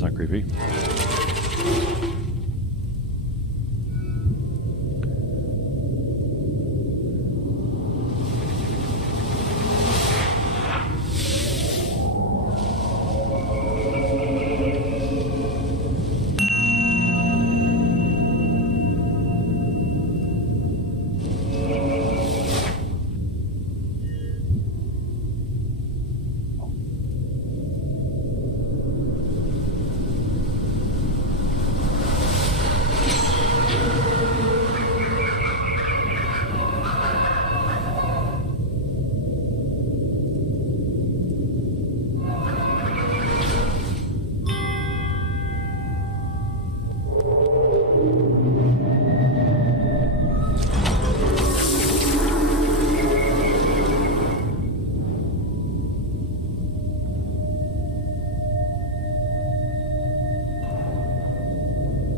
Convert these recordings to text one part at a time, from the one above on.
That's not creepy.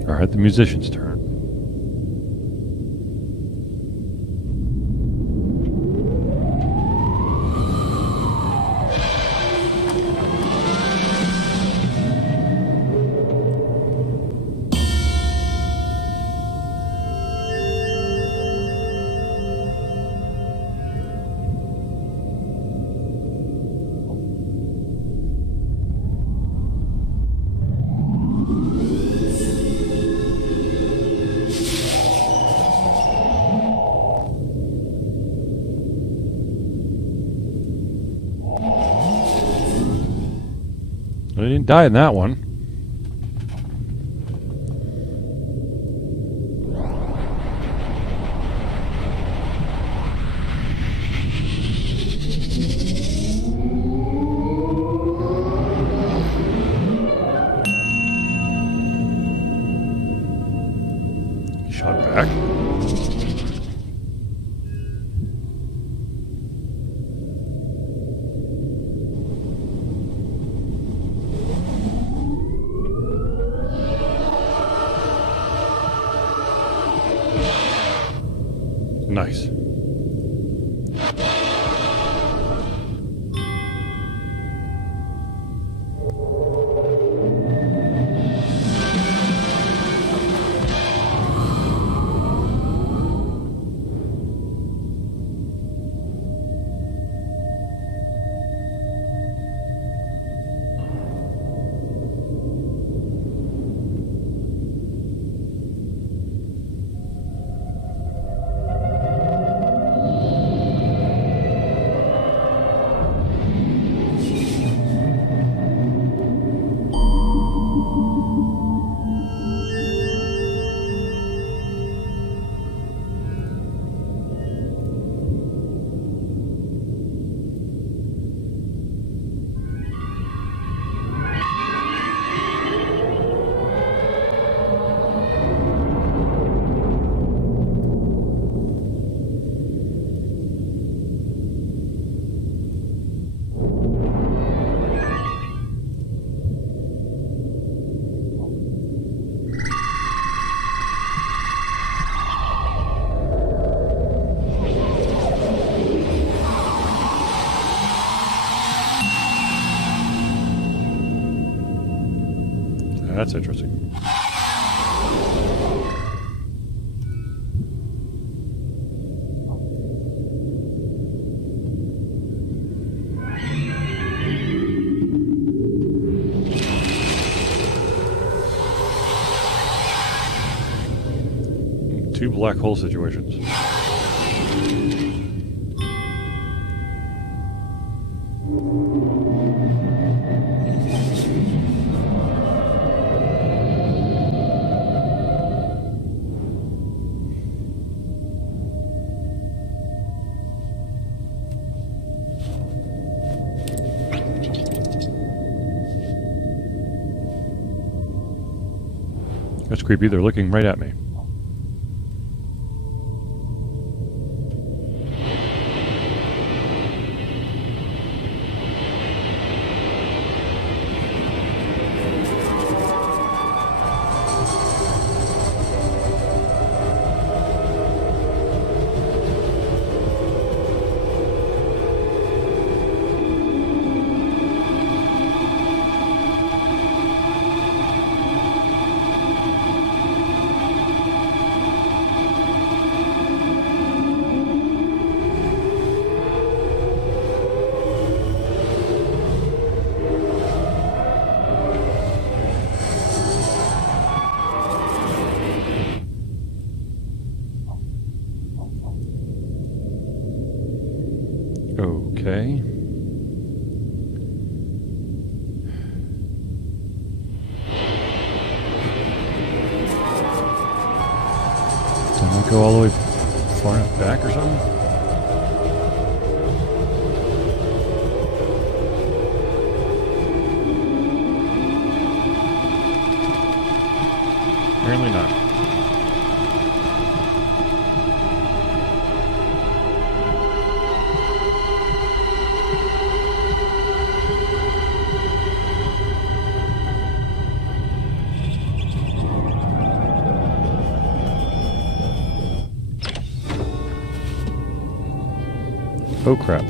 Alright, the musician's turn. I didn't die in that one. Shot back. Nice. That's interesting. Two black hole situations. That's creepy. They're looking right at me. Okay. Didn't I go all the way far enough back or something? Apparently not. Oh crap.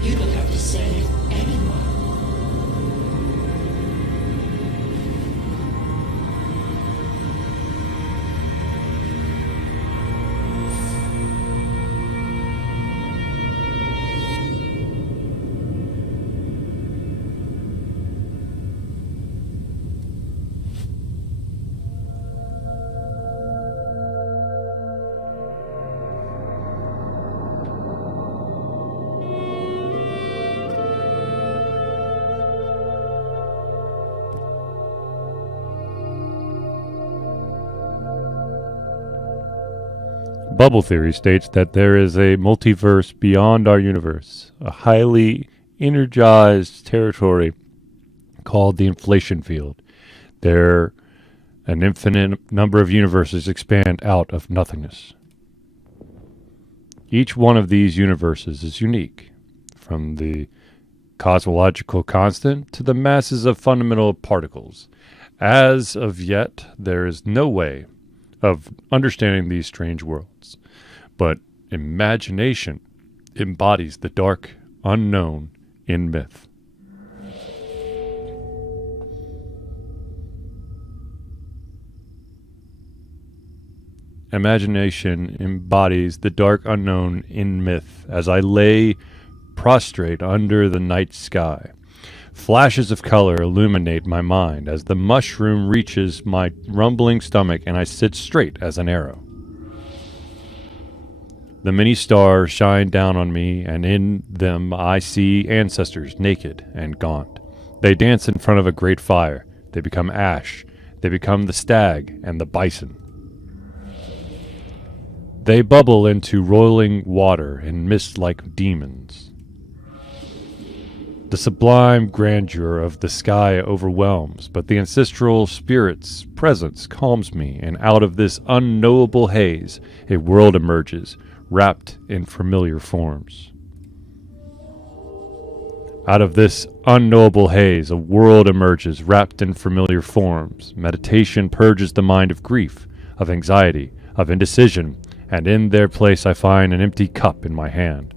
You don't have to save anyone. Bubble theory states that there is a multiverse beyond our universe, a highly energized territory called the inflation field. There, an infinite number of universes expand out of nothingness. Each one of these universes is unique, from the cosmological constant to the masses of fundamental particles. As of yet, there is no way of understanding these strange worlds, but imagination embodies the dark unknown in myth. Imagination embodies the dark unknown in myth as I lay prostrate under the night sky. Flashes of color illuminate my mind as the mushroom reaches my rumbling stomach and I sit straight as an arrow. The many stars shine down on me, and in them I see ancestors naked and gaunt. They dance in front of a great fire. They become ash. They become the stag and the bison. They bubble into roiling water and mist like demons. The sublime grandeur of the sky overwhelms, but the ancestral spirit's presence calms me, and out of this unknowable haze, a world emerges, wrapped in familiar forms. Out of this unknowable haze, a world emerges, wrapped in familiar forms. Meditation purges the mind of grief, of anxiety, of indecision, and in their place I find an empty cup in my hand.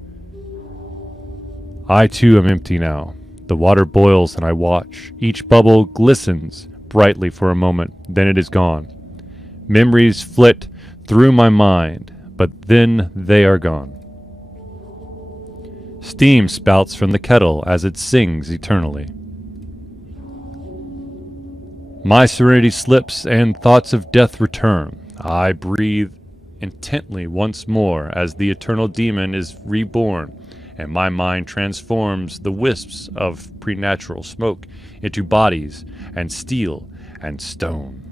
I too am empty now. The water boils and I watch. Each bubble glistens brightly for a moment, then it is gone. Memories flit through my mind, but then they are gone. Steam spouts from the kettle as it sings eternally. My serenity slips and thoughts of death return. I breathe intently once more as the eternal demon is reborn, and my mind transforms the wisps of preternatural smoke into bodies and steel and stone.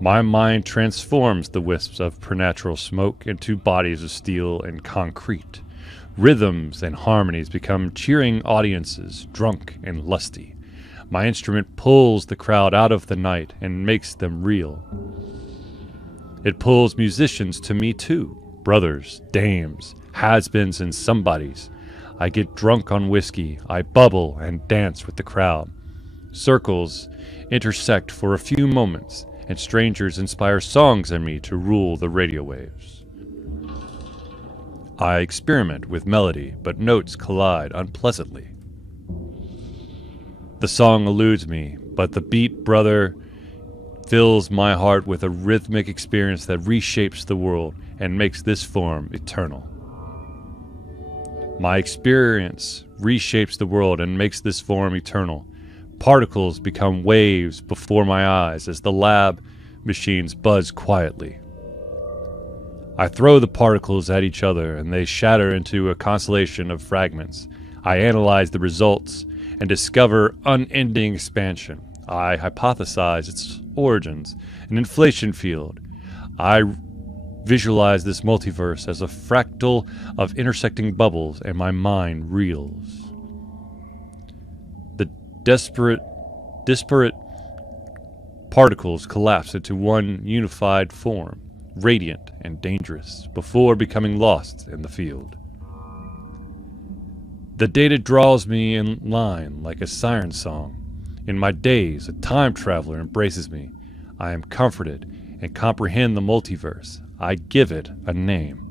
My mind transforms the wisps of preternatural smoke into bodies of steel and concrete. Rhythms and harmonies become cheering audiences, drunk and lusty. My instrument pulls the crowd out of the night and makes them real. It pulls musicians to me too, brothers, dames, has-beens, and somebodies. I get drunk on whiskey, I bubble and dance with the crowd. Circles intersect for a few moments, and strangers inspire songs in me to rule the radio waves. I experiment with melody, but notes collide unpleasantly. The song eludes me, but the beat, brother, fills my heart with a rhythmic experience that reshapes the world and makes this form eternal. My experience reshapes the world and makes this form eternal. Particles become waves before my eyes as the lab machines buzz quietly. I throw the particles at each other and they shatter into a constellation of fragments. I analyze the results and discover unending expansion. I hypothesize its origins, an inflation field. I visualize this multiverse as a fractal of intersecting bubbles, and my mind reels. The disparate particles collapse into one unified form, radiant and dangerous, before becoming lost in the field. The data draws me in line like a siren song. In my daze, a time traveler embraces me. I am comforted and comprehend the multiverse. I give it a name.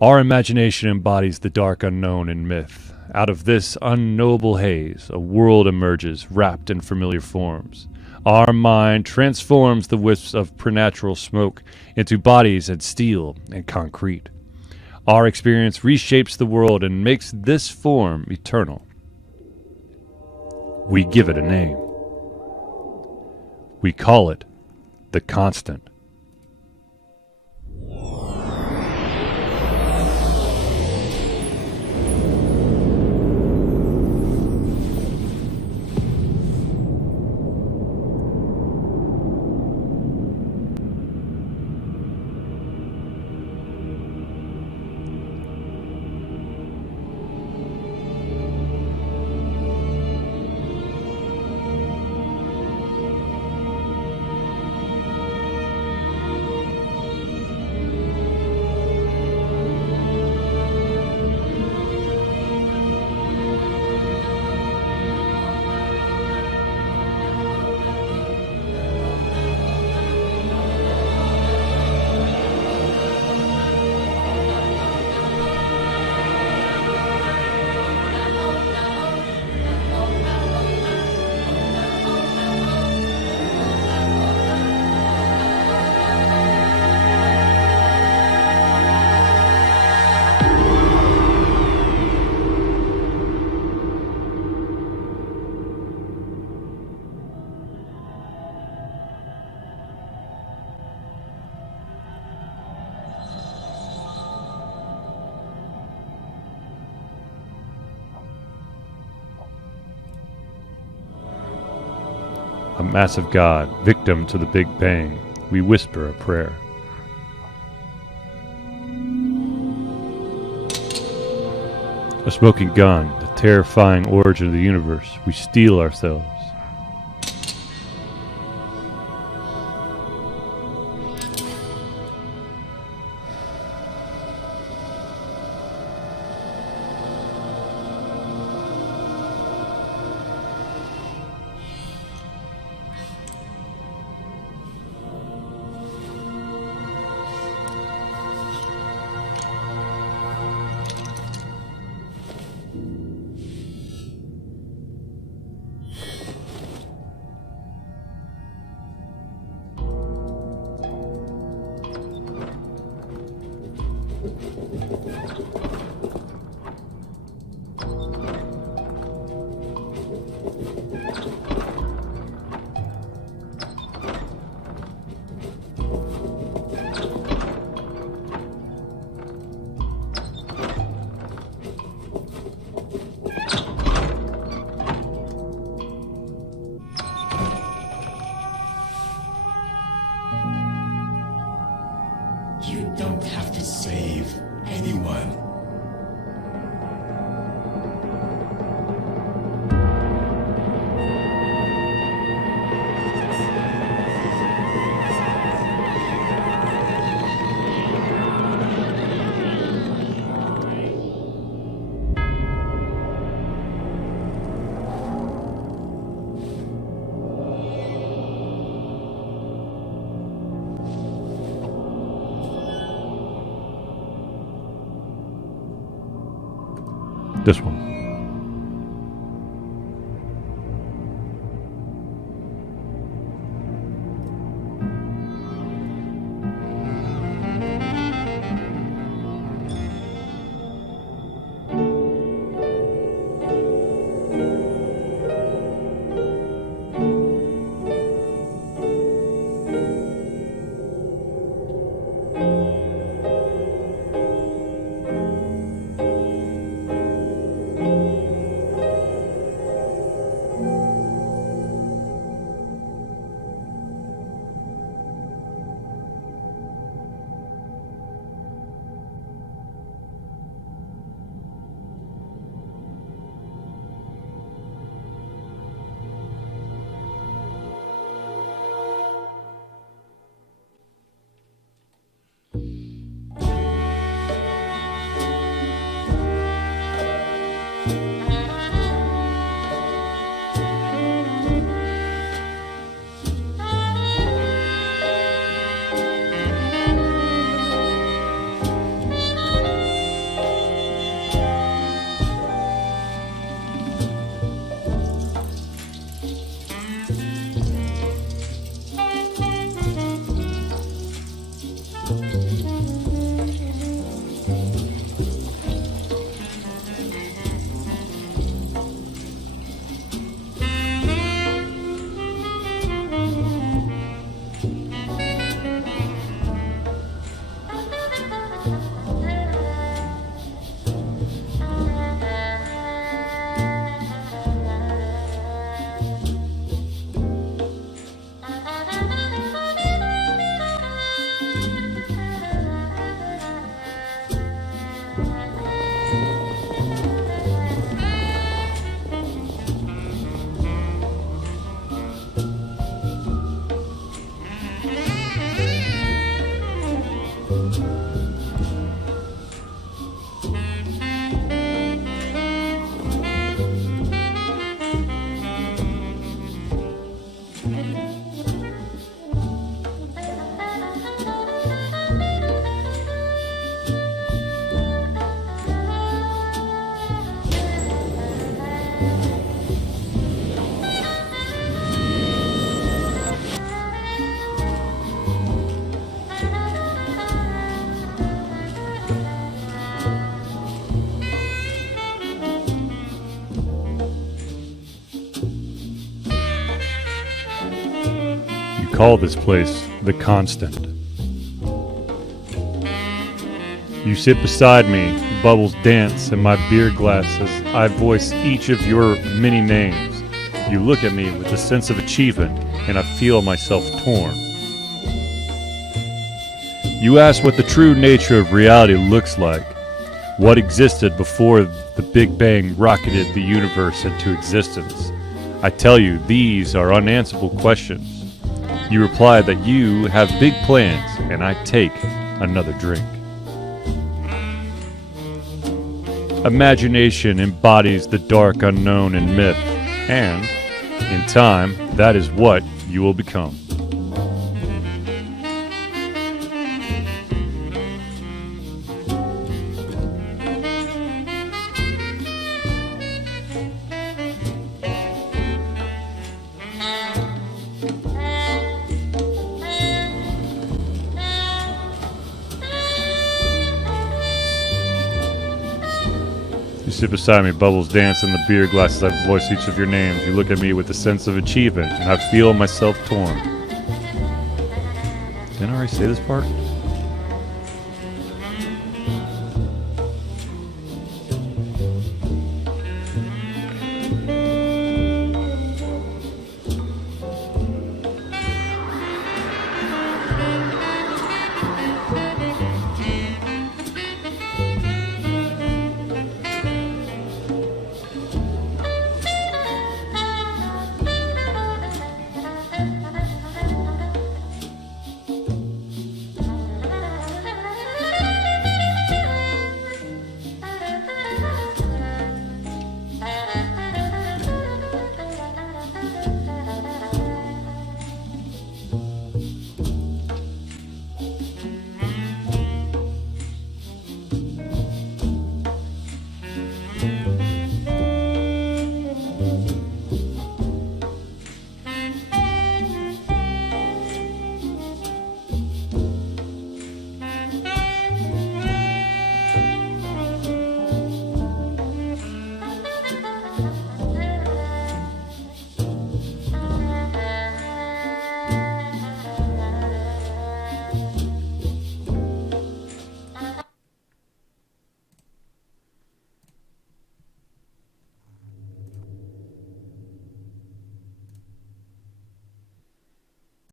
Our imagination embodies the dark unknown in myth. Out of this unknowable haze, a world emerges wrapped in familiar forms. Our mind transforms the wisps of preternatural smoke into bodies and steel and concrete. Our experience reshapes the world and makes this form eternal. We give it a name. We call it the constant. A massive God, victim to the Big Bang, we whisper a prayer. A smoking gun, the terrifying origin of the universe, we steel ourselves. don't have to save anyone. This one. Call this place the Constant. You sit beside me, bubbles dance in my beer glass as I voice each of your many names. You look at me with a sense of achievement, and I feel myself torn. You ask what the true nature of reality looks like, what existed before the Big Bang rocketed the universe into existence. I tell you, these are unanswerable questions. You reply that you have big plans, and I take another drink. Imagination embodies the dark unknown in myth, and, in time, that is what you will become. You sit beside me, bubbles dance in the beer glasses. I voice each of your names. You look at me with a sense of achievement, and I feel myself torn. Didn't I already say this part?